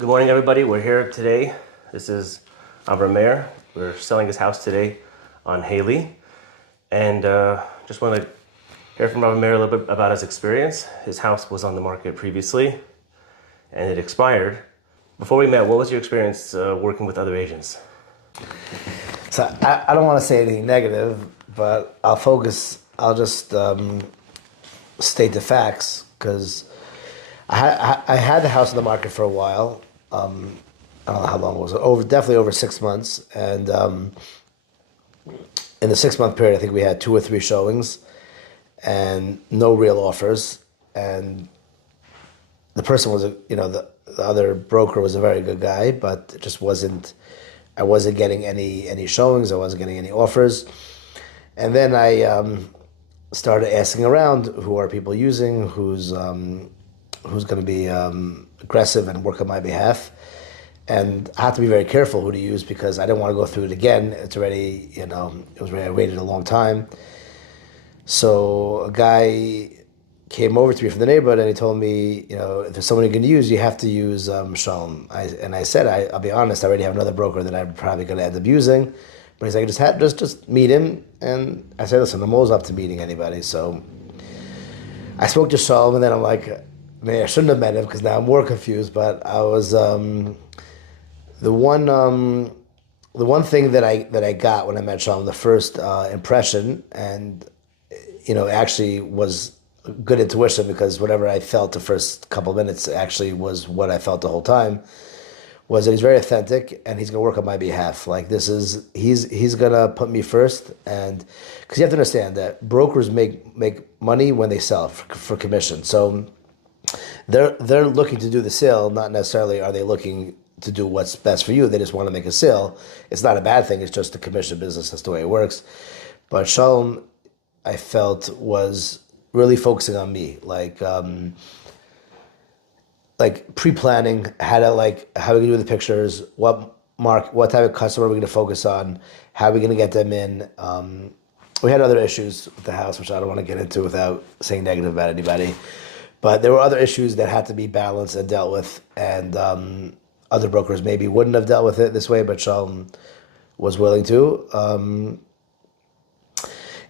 Good morning, everybody. We're here today. This is Avram Meir. We're selling this house today on Haley. And just want to hear from Avram Meir a little bit about his experience. His house was on the market previously, and it expired. Before we met, what was your experience working with other agents? So I don't want to say anything negative, but I'll just state the facts, because I had the house on the market for a while. I don't know how long it was. Definitely over 6 months. And in the 6 month period, I think we had 2 or 3 showings and no real offers. And the person was, the other broker was a very good guy, but it just wasn't. I wasn't getting any showings. I wasn't getting any offers. And then I started asking around, who are people using, who's going to be aggressive and work on my behalf. And I have to be very careful who to use, because I didn't want to go through it again. It's already, I waited a long time. So a guy came over to me from the neighborhood and he told me, if there's someone you can use, you have to use Sholom. I said, I'll be honest, I already have another broker that I'm probably going to end up using. But he's like, just meet him. And I said, listen, I'm always up to meeting anybody. So I spoke to Sholom, and then I'm like, man, I shouldn't have met him, because now I'm more confused. But I was the one thing that I got when I met Sholom, the first impression, and actually was good intuition, because whatever I felt the first couple of minutes actually was what I felt the whole time, was that he's very authentic and he's going to work on my behalf. Like, he's going to put me first. And because you have to understand that brokers make money when they sell for commission. So they're looking to do the sale, not necessarily are they looking to do what's best for you. They just want to make a sale. It's not a bad thing. It's just a commission business. That's the way it works. But Sholom, I felt, was really focusing on me, like pre-planning how we can do the pictures, what type of customer we're going to focus on, how we're going to get them in. We had other issues with the house, which I don't want to get into without saying negative about anybody. But there were other issues that had to be balanced and dealt with, and other brokers maybe wouldn't have dealt with it this way, but Sholom was willing to.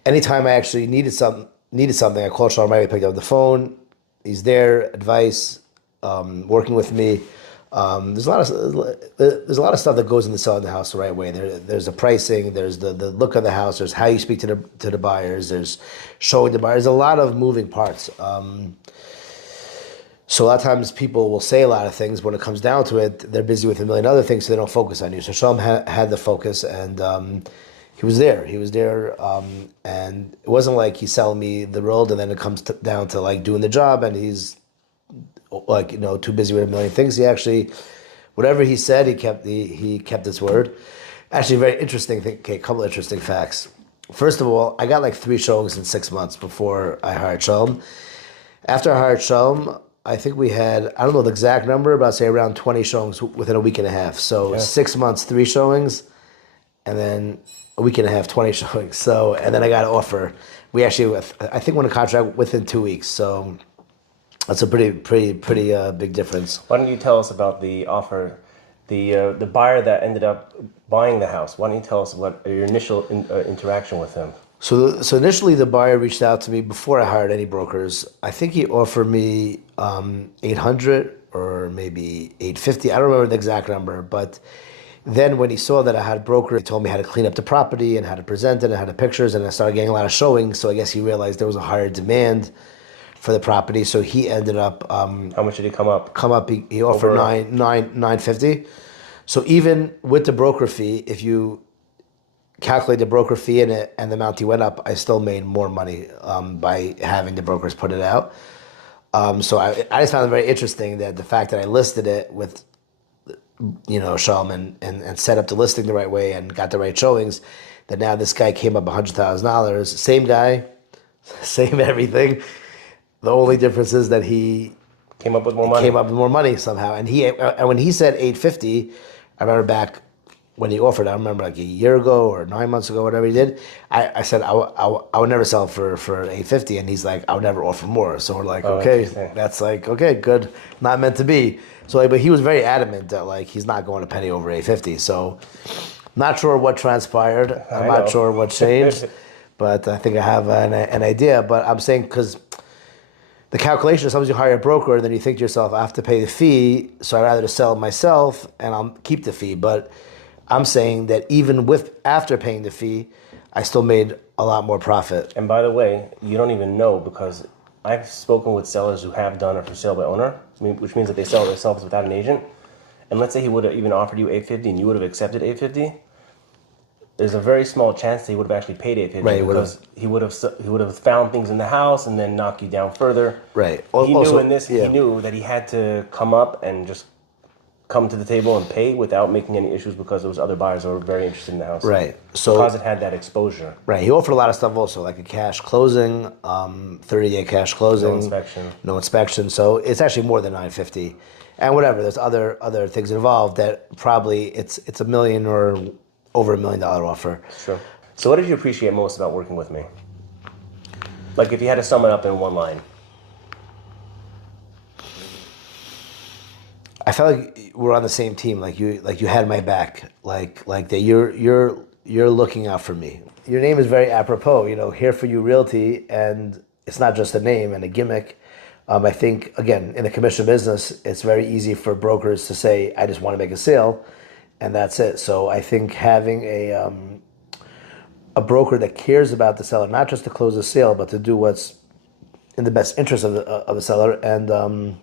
Anytime I actually needed something, I called Sholom right away, picked up the phone. He's there, advice, working with me. There's a lot of stuff that goes into selling the house the right way. There's the pricing, there's the look of the house, there's how you speak to the buyers, there's showing the buyers. There's a lot of moving parts. So a lot of times people will say a lot of things. When it comes down to it, they're busy with a million other things, so they don't focus on you. So Sholom had the focus, and he was there. And it wasn't like he's selling me the world, and then it comes down to like doing the job, and he's too busy with a million things. He actually, whatever he said, he kept his word. Actually, very interesting thing. Okay, a couple of interesting facts. First of all, I got like 3 showings in 6 months before I hired Sholom. After I hired Sholom, I think we had, I don't know the exact number, but I'd say around 20 showings within a week and a half. So 6 months, 3 showings, and then a week and a half, 20 showings. So, and then I got an offer. We actually, I think, won a contract within 2 weeks. So that's a pretty big difference. Why don't you tell us about the offer, the buyer that ended up buying the house? Why don't you tell us what your initial interaction with him? So initially the buyer reached out to me before I hired any brokers. I think he offered me $800 or maybe $850. I don't remember the exact number, but then when he saw that I had a broker, he told me how to clean up the property and how to present it and how to pictures, and I started getting a lot of showings. So I guess he realized there was a higher demand for the property. So he ended up. How much did he come up? He offered $950. So even with the broker fee, if you calculate the broker fee and the amount he went up, I still made more money by having the brokers put it out. So I just found it very interesting that the fact that I listed it with Sholom and set up the listing the right way and got the right showings, that now this guy came up $100,000. Same guy, same everything. The only difference is that he came up with more money. Came up with more money somehow. And when he said $850, I remember back when he offered, I remember like a year ago or 9 months ago, whatever he did, I said I would never sell for 850, and he's like, I would never offer more. So we're like, Oh, okay, interesting. that's like, okay, good, not meant to be. So like, but he was very adamant that like he's not going a penny over 850. So not sure what transpired. I'm I not know. sure what changed, but I think I have an idea. But I'm saying because the calculation is sometimes you hire a broker and then you think to yourself, I have to pay the fee, so I'd rather just sell it myself and I'll keep the fee. But I'm saying that even with after paying the fee, I still made a lot more profit. And by the way, you don't even know, because I've spoken with sellers who have done a for sale by owner, which means that they sell themselves without an agent. And let's say he would have even offered you 850 and you would have accepted 850. There's a very small chance that he would have actually paid 850, Right, because he would have found things in the house and then knock you down further. Right. He Also, knew in this. yeah. He knew that he had to come up and just come to the table and pay without making any issues, because there was other buyers that were very interested in the house. Right. So because it had that exposure. right, he offered a lot of stuff also, like a cash closing, 30-day cash closing, No inspection. no inspection. So it's actually more than 950, and whatever. There's other things involved that probably it's $1 million or over $1 million offer. Sure. So what did you appreciate most about working with me? Like, if you had to sum it up in one line. I felt like we're on the same team. Like you had my back. Like that you're looking out for me. Your name is very apropos. Here for you Realty, and it's not just a name and a gimmick. I think again in the commission business, it's very easy for brokers to say, "I just want to make a sale," and that's it. So I think having a broker that cares about the seller, not just to close the sale, but to do what's in the best interest of the seller, and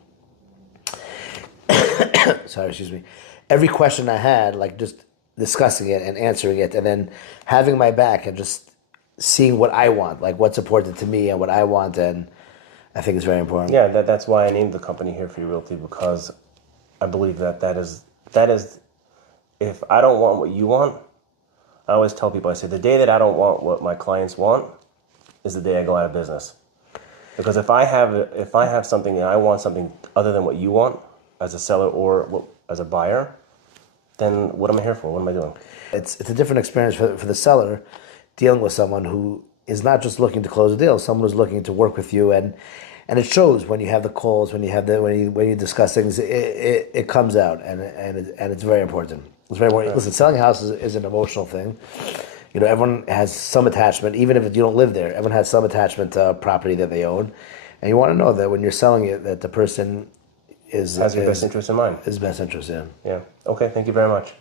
sorry, excuse me. Every question I had, like just discussing it and answering it, and then having my back and just seeing what I want, like what's important to me and what I want, and I think it's very important. Yeah, that's why I named the company Here for You Realty, because I believe that is if I don't want what you want, I always tell people, I say the day that I don't want what my clients want is the day I go out of business. Because if I have something and I want something other than what you want as a seller or as a buyer, then what am I here for? What am I doing? It's a different experience for the seller dealing with someone who is not just looking to close a deal, someone who's looking to work with you, and it shows when you have the calls, when you discuss things, it comes out, and it's very important. It's very important. Listen, selling a house is an emotional thing. Everyone has some attachment, even if you don't live there. Everyone has some attachment to property that they own, and you want to know that when you're selling it, that the person has your best interest in mind. His best interest, yeah. Yeah. Okay. Thank you very much.